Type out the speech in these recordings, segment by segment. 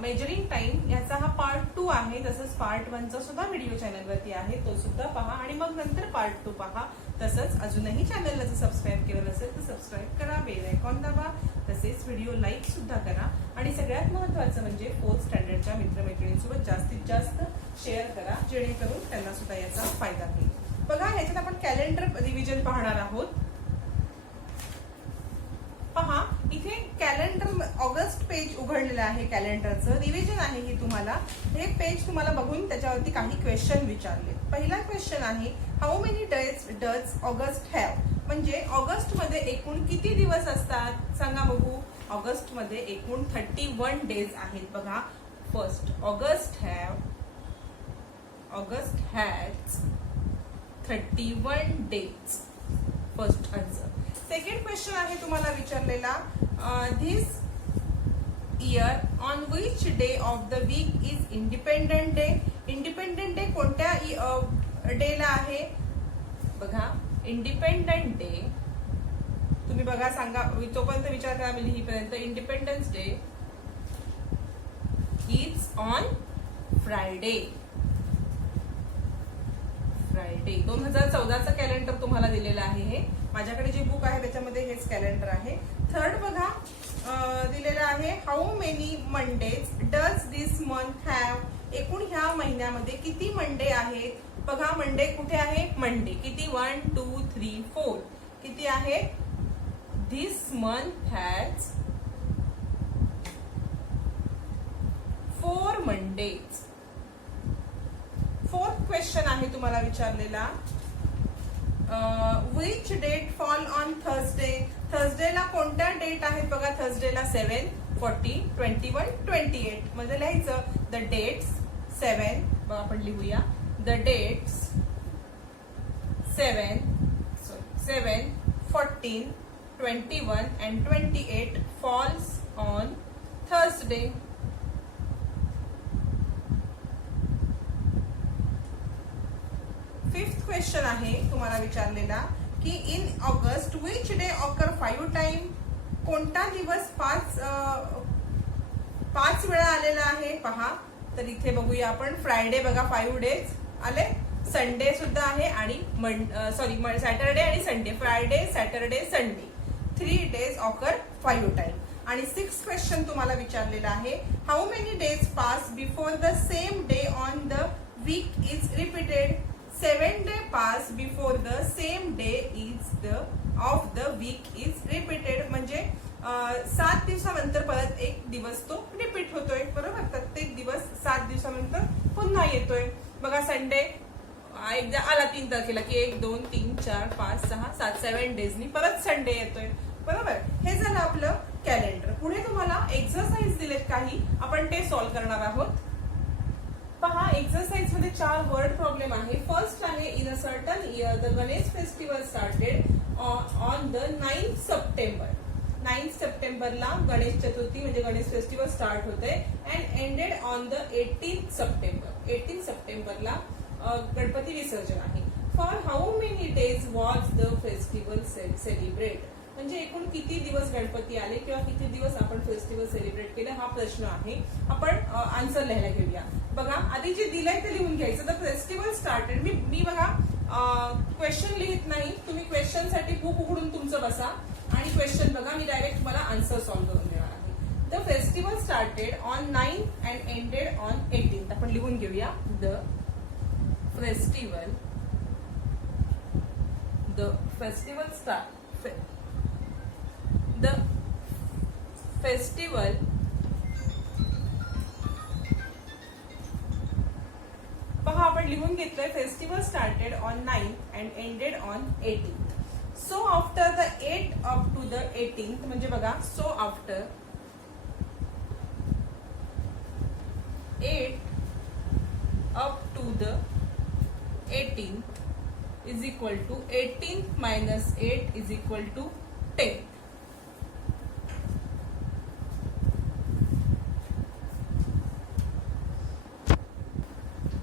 Measuring time याचा हा part 2 आहे. तसंच पार्ट 1 चा सुद्धा व्हिडिओ चॅनलवरती आहे, तो सुद्धा पहा आणि मग नंतर पार्ट 2 पहा. तसंच अजूनही चॅनलला जर सबस्क्राईब केलं नसेल तर सबस्क्राईब करा, बेल आयकॉन दाबा, तसेच व्हिडिओ लाईक सुद्धा करा आणि सगळ्यात महत्त्वाचं म्हणजे 4th स्टँडर्डच्या मित्रमैत्रिणींसोबत जास्तीत जास्त शेअर करा, जेणेकरून त्यांना सुद्धा याचा फायदा होईल. बघा, ह्याच्यात आपण कॅलेंडर रिव्हिजन पाहणार आहोत. पहा, इथे कॅलेंडर ऑगस्ट पेज उघडलेलं आहे. कॅलेंडरचं रिव्हिजन आहे ही. तुम्हाला हे पेज तुम्हाला बघून त्याच्यावरती काही क्वेश्चन विचारले. पहिला क्वेश्चन आहे, how many days does August have? म्हणजे ऑगस्ट मध्ये एकूण किती दिवस असतात सांगा बघू. ऑगस्ट मध्ये एकूण 31 डेज आहेत. बघा, first August has 31 days. First answer. Second question आहे तुम्हाला विचारलेला, this year on which day of the week is independent day? Independent day कोणत्या डेला आहे? बघा, इंडिपेंडंट डे तुम्ही बघा, सांगा तोपर्यंत विचार करा मी लिहीपर्यंत. Independence day is on Friday. 2014चं कॅलेंडर तुम्हाला दिलेलं आहे. हे माझ्याकडे जे बुक आहे त्याच्यामध्ये हेच कॅलेंडर आहे. थर्ड बघा, दिलेलं आहे, how many Mondays does this month have? एकूण ह्या महिन्यामध्ये किती मंडे आहेत? बघा, मंडे कुठे आहे? मंडे किती? 1 2 3 4 किती आहे? This month has 4 Mondays. Fourth question आहे तुम्हाला विचारलेला, which date fall on Thursday? थर्सडेला कोणत्या डेट आहेत? बघा, थर्सडेला 7, 40, 21, 28. म्हणजे लिहायचं द डेट्स 7. बघा, आपण लिहूया the dates 7, 14, 21 and 28 falls on Thursday. Fifth question आहे तुम्हाला विचारलेला की in August which day occur 5 time? कोणता दिवस 5 वेळा आलेला आहे? पहा, तर इथे बघूया आपण. फ्रायडे बघा 5 डेज आले, संडे सुद्धा आहे आणि सॅटरडे आणि Sunday. Friday, Saturday, Sunday 3 days occur 5 time. आणि 6th क्वेश्चन तुम्हाला विचारलेला आहे, how many days pass before the same day on the week is repeated? 7 days pass before the same day of the week is repeated. म्हणजे 7 दिवसानंतर परत एक दिवस तो रिपीट होतोय. बरोबर, प्रत्येक दिवस 7 दिवसानंतर पुन्हा येतोय. बघा, संडे एकदा आला 3 तारखेला की 1 2 3 4 5 6 7 7 डेजनी परत संडे येतोय. बरोबर, हे झालं आपलं कॅलेंडर. पुढे तुम्हाला एक्सरसाइज दिलेत काही, आपण ते सॉल्व्ह करणार आहोत. पहा, एक्सरसाइज मध्ये 4 वर्ड प्रॉब्लेम आहे. फर्स्ट आहे, in a certain year the Ganesh festival started on the 9th September. 9th सप्टेंबरला गणेश चतुर्थी म्हणजे गणेश फेस्टिवल स्टार्ट होते and ended on the 18th September. 18 सप्टेंबरला गणपती विसर्जन आहे. For how many days was the festival celebrate? म्हणजे एकूण किती दिवस गणपती आले किंवा किती दिवस आपण फेस्टिवल सेलिब्रेट केलं, हा प्रश्न आहे. आपण आन्सर लिहायला घेऊया. बघा, आधी जे दिलंय ते लिहून घ्यायचं. The festival started. मी बघा क्वेश्चन लिहित नाही, तुम्ही क्वेश्चन साठी बुक उघडून तुमचं बसा आणि क्वेश्चन बघा. मी डायरेक्ट तुम्हाला आन्सर सॉल्व्ह करून देणार आहे. The festival started on 9th and ended on 18th. आपण लिहून घेऊया. द फेस्टिवल पहा, आपण लिहून घेतलंय festival started on 9th and ended on 18th. So after the 8th up to the 18th. म्हणजे बघा, so after 8th up to the 18th is equal to 18th minus 8 is equal to 10.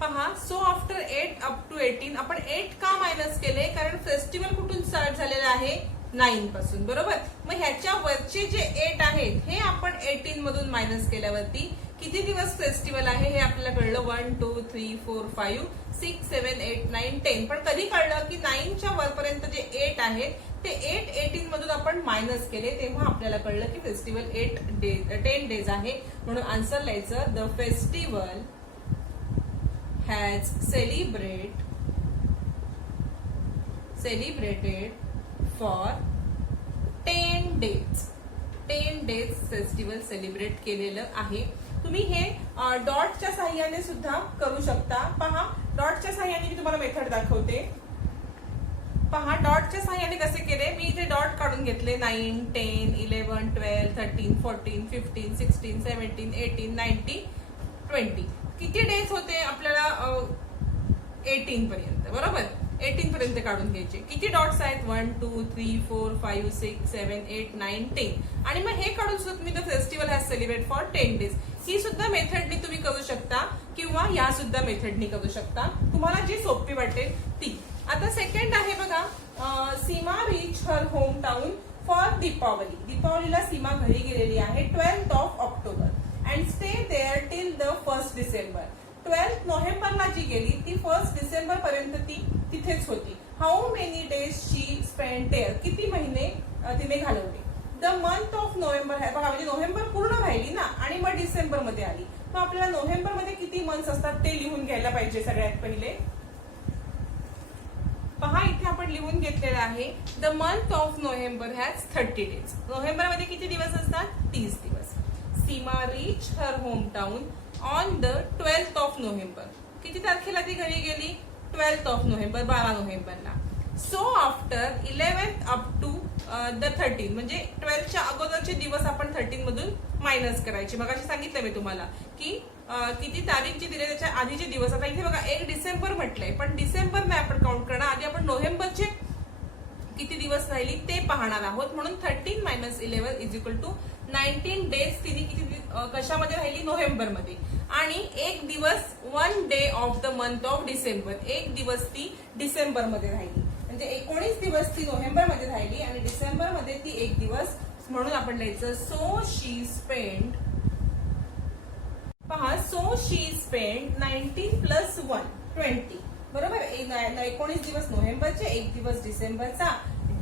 पहा, so after 8 up to 18 आपण 8 का minus केले? कारण festival कुठून start झालेला आहे? 9 पासून. बरोबर, मग ह्याच्या वरचे जे 8 आहेत हे आपण 18 मधून मायनस केल्यावरती किती दिवस फेस्टिवल आहे हे आपल्याला कळलं. 1 2 3 4 5 6 7 8 9 10. पण कधी कळलं की 9च्या वरपर्यंत जे 8 आहेत ते 8 18 मधून आपण मायनस केले, तेव्हा आपल्याला कळलं की फेस्टिवल 10 डेज आहे. म्हणून आन्सर लिहायचं, the festival has celebrated for 10 days. 10 days festival celebrate केलेलं आहे. तुम्ही हे डॉटच्या साह्याने सुद्धा करू शकता. पहा, डॉटच्या साह्याने मी तुम्हाला मेथड दाखवते. पहा, डॉटच्या साह्याने कसे केले. मी इथे डॉट काढून घेतले. 9 10 11 12 13 14 15 16 17 18 19 20. किती डेज होते आपल्याला 18 पर्यंत, बरोबर. 18 पर्यंत काढून घ्यायचे. किती डॉट्स आहेत 1 2 3 4 5 6 7 8 9 10. आणि मग हे काढून सुद्धा तुम्ही the festival has celebrate for 10 days. ही सुद्धा मेथडनी तुम्ही करू शकता किंवा या सुद्धा मेथडनी करू शकता, तुम्हाला जी सोपी वाटेल ती. आता सेकंड आहे बघा, Seema reach her home town for Deepavali. दीपावलीला सीमा घरी गेलेली आहे 12th of October and stay there till the 1st December. 12th नोव्हेंबरला जी गेली ती 1st December पर्यंत ती तिथेच होती. How many days she spend there. किती महिने तिने घालवले. द मंथ ऑफ नोव्हेंबर आहे बघा, म्हणजे नोव्हेंबर पूर्ण राहिली ना आणि मग डिसेंबर मध्ये आली. मग आपल्याला नोव्हेंबर मध्ये किती मंथ्स असतात ते लिहून घ्यायला पाहिजे सगळ्यात पहिले. पहा, इथे आपण लिहून घेतलेलं आहे, the month of November has 30 days. November मध्ये किती दिवस असतात 30 दिवस. Seema reach her home town on the 12th of November. किती तारखेला ती घरी गेली 12th of November, 12 नोव्हेंबरला. So after 11th up to the 13, म्हणजे 12च्या अगोदरचे दिवस आपण 13 मधून मायनस करायचे. मग अशी सांगितलं मी तुम्हाला की किती तारीख जी दिली त्याच्या आधीचे दिवस. आता इथे बघा 1 डिसेंबर म्हटलंय, पण डिसेंबर नाही आपण काउंट करणार. आधी आपण नोव्हेंबरचे किती दिवस राहिली ते पाहणार आहोत. म्हणून 13 - 11 इज इक्वल टू 19 डेज. तिने किती कशामध्ये राहिली नोव्हेंबर मध्ये. आणि एक दिवस 1 day of the month of December. एक दिवस ती डिसेंबर मध्ये राहिली. म्हणजे 19 दिवस ती नोव्हेंबर मध्ये राहिली आणि डिसेंबर मध्ये ती एक दिवस. म्हणून आपण लिहायचं, सो शी स्पेंड. पहा, सो शी स्पेंड 19 + 1 20. बरोबर. 19 दिवस नोव्हेंबरचे, एक दिवस डिसेंबरचा.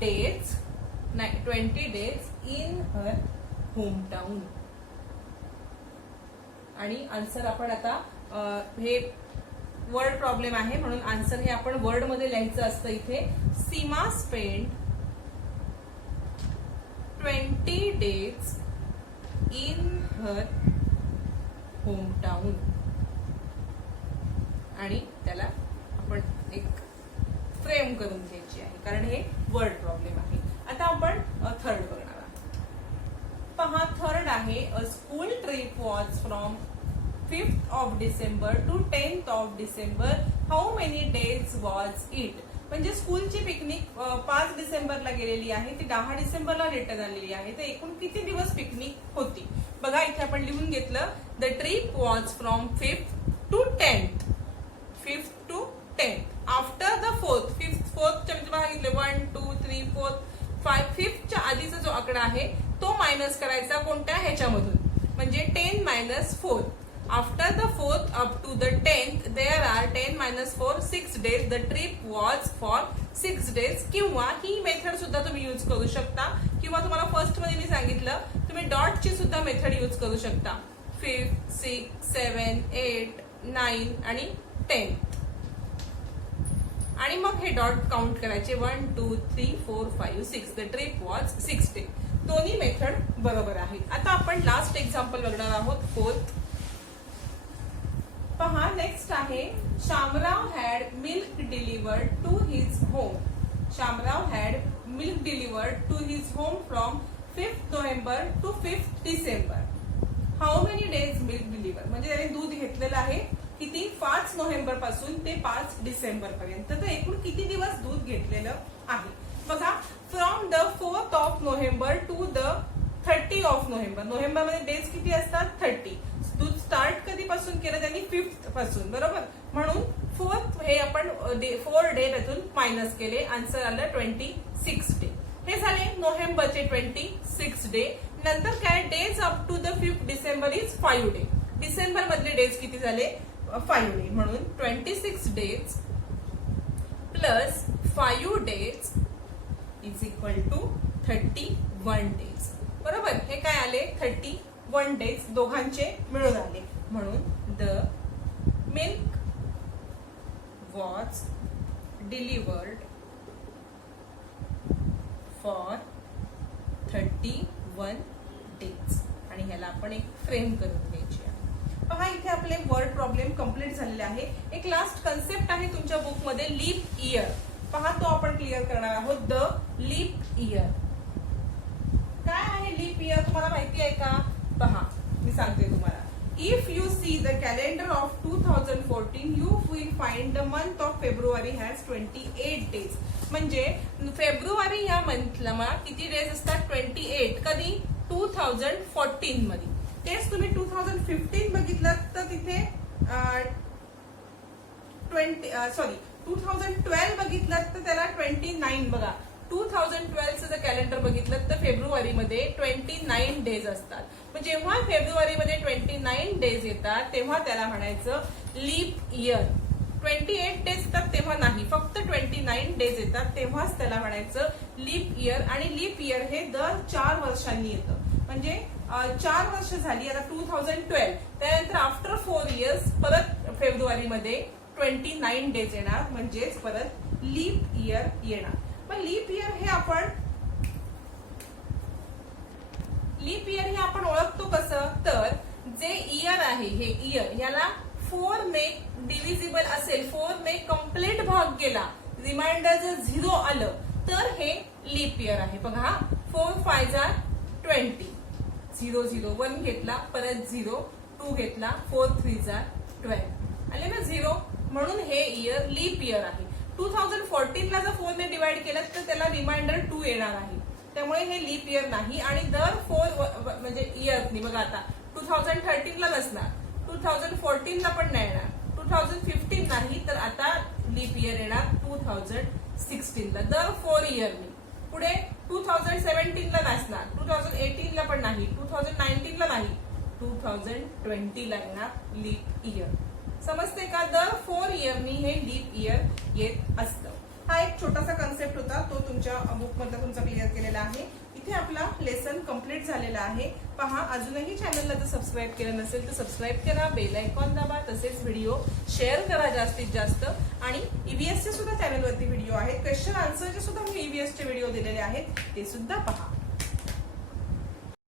Days 20 days in her home town. आणि आन्सर आपण आता हे वर्ड प्रॉब्लेम आहे म्हणून आन्सर हे आपण वर्ड मध्ये लिहायचं असतं. इथे Seema spend 20 days in her home town. आणि त्याला आपण एक फ्रेम करून घ्यायची आहे कारण हे वर्ड प्रॉब्लेम आहे. आता आपण थर्ड बघणार आहोत. पहा, थर्ड आहे, अ school trip was from 5th of December to 10th of December. How many days was it. म्हणजे स्कूलची पिकनिक 5 डिसेंबरला गेलेली आहे, ती 10 डिसेंबरला रिटर्न आलेली आहे. तर एकूण किती दिवस पिकनिक होती. बघा, इथे आपण लिहून घेतलं, the trip was from 5th to 10th. 5th to 10th. After the 4th. 4thच्या म्हणजे बघा घेतले 1 2 3 4 5. 5thच्या आधीचा जो आकडा आहे तो मायनस करायचा कोणत्या ह्याच्यामधून, म्हणजे 10 - 4. After the 4th up to the 10th, there are 10 - 4 6 days. The trip was for 6 days. किंवा ही मेथड सुद्धा तुम्ही यूज करू शकता. किंवा तुम्हाला फर्स्ट मध्ये मी सांगितलं तुम्ही डॉटची सुद्धा मेथड यूज करू शकता. 5th 6 7 8 9 आणि 10th. आणि मग हे डॉट काउंट करायचे 1 2 3 4 5 6. The trip was 6 days. दोन्ही मेथड बरोबर आहेत. आता आपण लास्ट एक्झाम्पल बघणार आहोत, 4th. पहा, नेक्स्ट आहे, Shamrao had milk delivered to his home. Shamrao had milk delivered to his home from 5th November to 5th December. How many days milk deliver. म्हणजे त्याने दूध घेतलेलं आहे किती 5 नोव्हेंबर पासून ते 5 डिसेंबर पर्यंत. तर एकूण किती दिवस दूध घेतलेलं आहे. बघा, from the 4th of November to the 30th of November. November मध्ये डेज किती असतात 30. दूध स्टार्ट कधीपासून केलं त्यांनी 5th पासून, बरोबर. म्हणून 4th हे आपण 4 डे त्यातून मायनस केले. आन्सर आलं 26 डे. हे झाले नोव्हेंबरचे 26 डे. नंतर काय, days up to the 5th December is 5 day. December मधले डेज किती झाले 5 डे, म्हणून 26 days plus 5 days is equal to 31 days. बरोबर, हे काय आले 31 डेज दोघांचे मिळून आले. म्हणून the milk was delivered for 31 days. आणि ह्याला आपण एक फ्रेम करून घ्यायची आहे. पहा इथे आपले वर्ड प्रॉब्लेम कम्प्लीट झालेले आहे. एक लास्ट कन्सेप्ट आहे तुमच्या बुक मध्ये लीप इयर. पहा तो आपण क्लिअर करणार आहोत. द लीप इयर काय आहे? लीप इयर तुम्हाला माहिती आहे का? पहा मी सांगते तुम्हाला. If you see the calendar of 2014 you will find the month of February has 28 days. म्हणजे फेब्रुवारी या मंथला किती डेज असतात? 28. कधी? 2014 मध्ये. तेच तुम्ही 2015 बघितलं तर तिथे 2012 बघितलं तर त्याला 29. बघा 2012 जर कॅलेंडर बघितलं तर फेब्रुवारीमध्ये 29 डेज असतात. मग जेव्हा फेब्रुवारीमध्ये 29 डेज येतात तेव्हा त्याला म्हणायचं लीप इयर. 28 डेज येतात तेव्हा नाही, फक्त 29 डेज येतात तेव्हाच त्याला म्हणायचं लीप इयर. आणि लीप इयर हे दर 4 वर्षांनी येतं. म्हणजे 4 वर्ष झाली आता 2012, त्यानंतर आफ्टर 4 इयर्स परत फेब्रुवारीमध्ये 29 डेज येणार, म्हणजेच परत लीप इयर येणार. मग लीप इयर हे आपण ओळखतो कसं? तर जे इयर आहे हे इयर याला 4 ने डिव्हिजिबल असेल, 4 ने कम्प्लीट भाग गेला, रिमाइंडर जर 0 आलं तर हे लीप इयर आहे. बघा 4 5 जार 20, 0 0 1 घेतला, परत 0 2 घेतला, 4 3 जार 12 आले ना 0, म्हणून हे इयर लीप इयर आहे. 2014 ला जर 4 ने डिवाइड केलं तर त्याला रिमाइंडर 2 येणार आहे, त्यामुळे हे लीप इयर नाही. आणि दर 4 म्हणजे इयर्सनी बघा आता 2013 ला नसणार, 2014 ला पण नाही येणार, 2015 नाही, तर आता लीप इयर येणार 2016 ला दर 4 इयरनी. पुढे 2017 ला नसणार, 2018 ला पण नाही, 2019 ला नाही, 2020 ला येणार लीप इयर. समजते का? दर 4 इयरनी हे लीप इयर येत असतं. हा एक छोटासा कन्सेप्ट होता, तो तुमच्या बुक मधला तुमचा क्लिअर केलेला आहे. इथे आपला लेसन कम्प्लीट झालेला आहे. पहा अजूनही चॅनलला जर सबस्क्राईब केलं नसेल तर सबस्क्राईब करा, बेल आयकॉन दाबा, तसेच व्हिडिओ शेअर करा जास्तीत जास्त. आणि ईव्हीएसचे सुद्धा चॅनलवरती व्हिडिओ आहेत, क्वेश्चन आन्सरचे सुद्धा मी ईव्हीएसचे व्हिडिओ दिलेले आहेत, ते सुद्धा पहा.